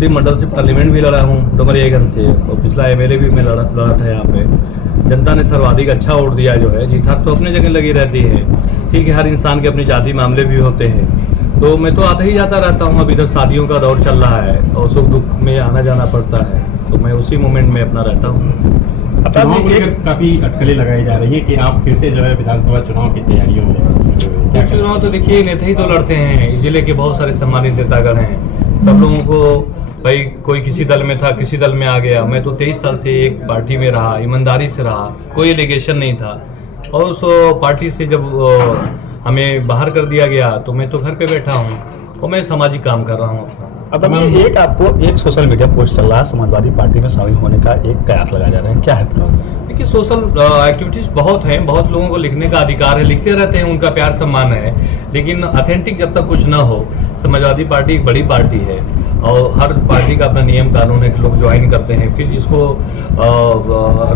बस्ती मंडल से पार्लियामेंट भी लड़ा हूँ डुमरियागंज से, और पिछला एमएलए भी मैं लड़ा था यहाँ पे। जनता ने सर्वाधिक अच्छा वोट दिया जो है। जीत हार तो अपनी जगह लगी रहती है, ठीक है, हर इंसान के अपने जाति मामले भी होते हैं, तो मैं तो आता ही जाता रहता हूँ। अब इधर शादियों का दौर चल रहा है और सुख दुख में आना जाना पड़ता है, तो मैं उसी मोमेंट में अपना रहता हूँ। काफी अटकलें लगाई जा रही है कि आप फिर से जो है विधानसभा चुनाव की तैयारियों में। चुनाव तो देखिए नेता ही तो लड़ते हैं, इस जिले के बहुत सारे सम्मानित नेतागण हैं। सब लोगों को भाई कोई किसी दल में था, किसी दल में आ गया। मैं तो 23 साल से एक पार्टी में रहा, ईमानदारी से रहा, कोई एलिगेशन नहीं था। और उस पार्टी से जब हमें बाहर कर दिया गया तो मैं तो घर पे बैठा हूँ और मैं सामाजिक काम कर रहा हूँ। अब एक आपको एक सोशल मीडिया पोस्ट चल रहा है, समाजवादी पार्टी में शामिल होने का एक कयास लगाया जा रहा है, क्या है? देखिए सोशल एक्टिविटीज बहुत हैं, बहुत लोगों को लिखने का अधिकार है, लिखते रहते हैं, उनका प्यार सम्मान है, लेकिन ऑथेंटिक जब तक कुछ ना हो। समाजवादी पार्टी एक बड़ी पार्टी है और हर पार्टी का अपना नियम कानून है कि लोग ज्वाइन करते हैं, फिर जिसको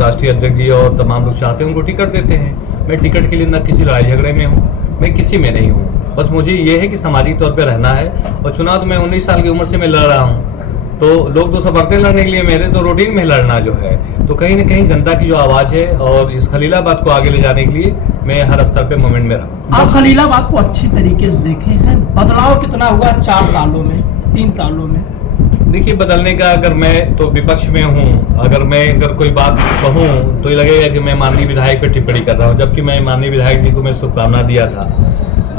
राष्ट्रीय अध्यक्ष जी और तमाम लोग चाहते हैं उनको टिकट देते हैं। मैं टिकट के लिए न किसी लड़ाई झगड़े में हूँ, मैं किसी में नहीं हूँ। बस मुझे ये है कि सामाजिक तौर पे रहना है, और चुनाव तो मैं 19 साल की उम्र से मैं लड़ रहा हूँ, तो लोग तो सब बढ़ते लड़ने के लिए, मेरे तो रूटीन में लड़ना जो है। तो कहीं ना कहीं जनता की जो आवाज है और इस खलीलाबाद को आगे ले जाने के लिए मैं हर स्तर पे मोमेंट में रहा। आप खलीलाबाद को अच्छी तरीके से देखे हैं, बदलाव कितना हुआ 4 सालों में, 3 सालों में? देखिए बदलने का, अगर मैं तो विपक्ष में हूँ, अगर कोई बात कहूँ तो ये लगेगा कि मैं माननीय विधायक पे टिप्पणी कर रहा हूँ, जबकि मैं माननीय विधायक जी को मैं शुभकामना दिया था।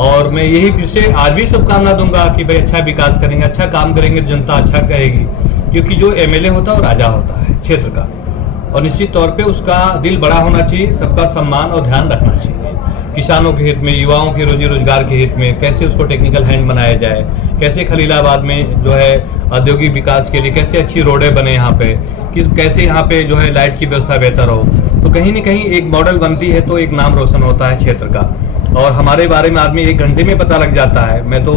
और मैं यही फिर से आज भी शुभकामना दूंगा कि भाई अच्छा विकास करेंगे, अच्छा काम करेंगे तो जनता अच्छा कहेगी, क्योंकि जो एमएलए होता है वो राजा होता है क्षेत्र का, और निश्चित तौर पे उसका दिल बड़ा होना चाहिए, सबका सम्मान और ध्यान रखना चाहिए। किसानों के हित में, युवाओं के रोजी रोजगार के हित में कैसे उसको टेक्निकल हैंड बनाया जाए, कैसे खलीलाबाद में जो है औद्योगिक विकास के लिए कैसे अच्छी रोडें बने यहाँ पे, कैसे यहाँ पे जो है लाइट की व्यवस्था बेहतर हो, तो कहीं न कहीं एक मॉडल बनती है तो एक नाम रोशन होता है क्षेत्र का। और हमारे बारे में आदमी 1 घंटे में पता लग जाता है। मैं तो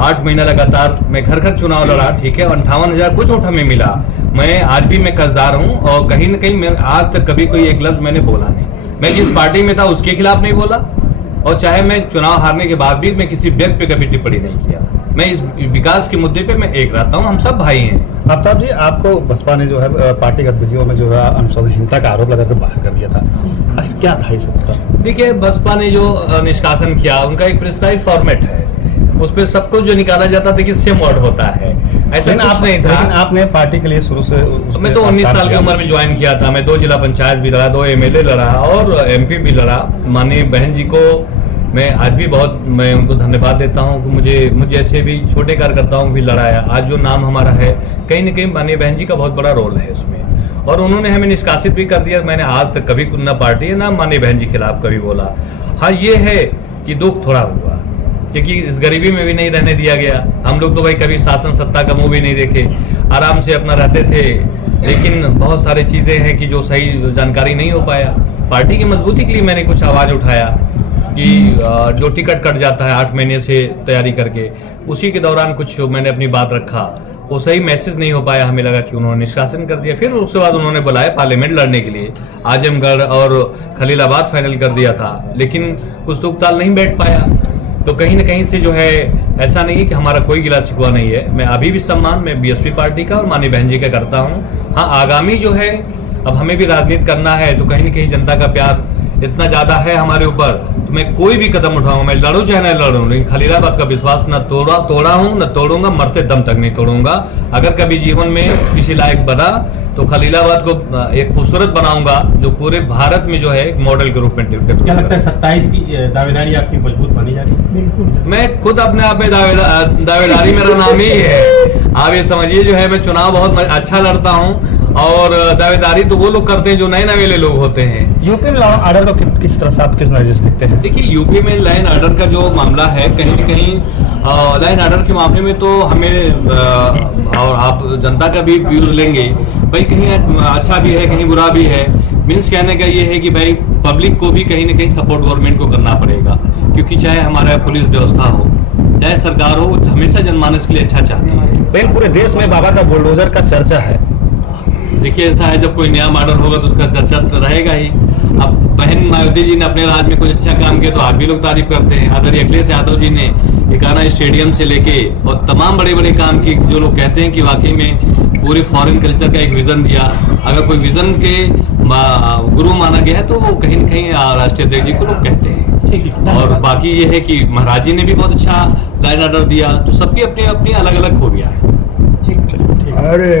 8 महीना लगातार मैं घर घर चुनाव लड़ा, ठीक है, 58,000 कुछ वोट हमें मिला। मैं आज भी मैं कर्जदार हूँ और कहीं न कहीं मैं आज तक कभी कोई एक लफ्ज मैंने बोला नहीं। मैं जिस पार्टी में था उसके खिलाफ नहीं बोला, और चाहे मैं चुनाव हारने के बाद भी मैं किसी व्यक्ति पे कभी टिप्पणी नहीं किया। मैं इस विकास के मुद्दे पे मैं एक रहता हूँ, हम सब भाई हैं। आफ्ताब जी, आपको बसपा ने जो है पार्टी गतिविधियों में जो है अनुशासनहीनता का आरोप लगाकर बाहर कर दिया था, क्या था ये सब? देखिए बसपा ने जो निष्कासन किया, उनका एक प्रिस्क्राइब फॉर्मेट है, उस पर सब कुछ जो निकाला जाता देखिए सेम वर्ड होता है, ऐसा कुछ नहीं था। लेकिन आपने पार्टी के लिए शुरू से मैं तो 19 साल की उम्र में ज्वाइन किया था। मैं 2 जिला पंचायत भी लड़ा, 2 एमएलए लड़ा और एमपी भी लड़ा। माननीय बहन जी को मैं आज भी मैं उनको धन्यवाद देता हूँ कि मुझे जैसे भी छोटे कार्यकर्ताओं भी लड़ाया। आज जो नाम हमारा है, कहीं न कहीं माननीय बहन जी का बहुत बड़ा रोल है उसमें, और उन्होंने हमें निष्कासित भी कर दिया। मैंने आज तक कभी न पार्टी न माननीय बहन जी खिलाफ कभी बोला। हाँ ये है कि दुख थोड़ा हुआ, क्योंकि इस गरीबी में भी नहीं रहने दिया गया। हम लोग तो भाई कभी शासन सत्ता का मुंह भी नहीं देखे, आराम से अपना रहते थे, लेकिन बहुत सारी चीजें हैं कि जो सही जानकारी नहीं हो पाया। पार्टी की मजबूती के लिए मैंने कुछ आवाज उठाया कि जो टिकट कट जाता है 8 महीने से तैयारी करके, उसी के दौरान कुछ मैंने अपनी बात रखा, वो सही मैसेज नहीं हो पाया। हमें लगा कि उन्होंने निष्कासन कर दिया। फिर उसके बाद उन्होंने बुलाया पार्लियामेंट लड़ने के लिए, आजमगढ़ और खलीलाबाद फाइनल कर दिया था, लेकिन कुछ तुक ताल नहीं बैठ पाया। तो कहीं न कहीं से जो है ऐसा नहीं है कि हमारा कोई गिला शिकवा नहीं है। मैं अभी भी सम्मान मैं बीएसपी पार्टी का और माननीय बहन जी का करता हूँ। हाँ आगामी जो है अब हमें भी राजनीति करना है, तो कहीं न कहीं जनता का प्यार इतना ज्यादा है हमारे ऊपर, तो मैं कोई भी कदम उठाऊं, मैं लड़ूं चाहे न लड़ूं, लेकिन खलीलाबाद का विश्वास न तोड़ा हूं न तोड़ूंगा, मरते दम तक नहीं तोड़ूंगा। अगर कभी जीवन में किसी लायक बना तो खलीलाबाद को एक खूबसूरत बनाऊंगा, जो पूरे भारत में जो है एक मॉडल के रूप में। क्या लगता है 27 की दावेदारी आपकी मजबूत बनी जा रही है? बिल्कुल, मैं खुद अपने आप में दावेदारी मेरा नाम ही है। आप ये समझिए जो है मैं चुनाव बहुत अच्छा लड़ता हूँ, और दावेदारी तो वो लोग करते हैं जो नए नवेले लोग होते हैं। यूपी में ऑर्डर को किस तरह से आप किस नजर से देखते हैं? देखिए यूपी में लाइन ऑर्डर का जो मामला है, कहीं न कहीं लाइन ऑर्डर के मामले में तो हमें और आप जनता का भी व्यूज लेंगे भाई, कहीं अच्छा भी है कहीं बुरा भी है। मीन्स कहने का ये है कि भाई पब्लिक को भी कहीं न कहीं सपोर्ट गवर्नमेंट को करना पड़ेगा, क्योंकि चाहे हमारा पुलिस व्यवस्था हो चाहे सरकार हो, हमेशा जनमानस के लिए अच्छा चाहती है। लेकिन पूरे देश में बाबा का बुलडोजर का चर्चा है। देखिए ऐसा है, जब कोई नया मॉडल होगा तो उसका चर्चा तो रहेगा ही। अब बहन मायावती जी ने अपने राज्य में कुछ अच्छा काम किया तो आप भी लोग तारीफ करते हैं। आदरणीय अखिलेश यादव जी ने एकाना स्टेडियम से लेके और तमाम बड़े बड़े काम की जो लोग कहते हैं कि वाकई में पूरे फॉरेन कल्चर का एक विजन दिया। अगर कोई विजन के गुरु माना गया है तो वो कहीं न कहीं राष्ट्रीय अध्यक्ष जी को लोग कहते हैं। ठीक है, और बाकी ये है कि महाराज जी ने भी बहुत अच्छा लाइन ऑर्डर दिया, तो सबकी अपनी अपनी अलग अलग खूबियां हैं। ठीक। अरे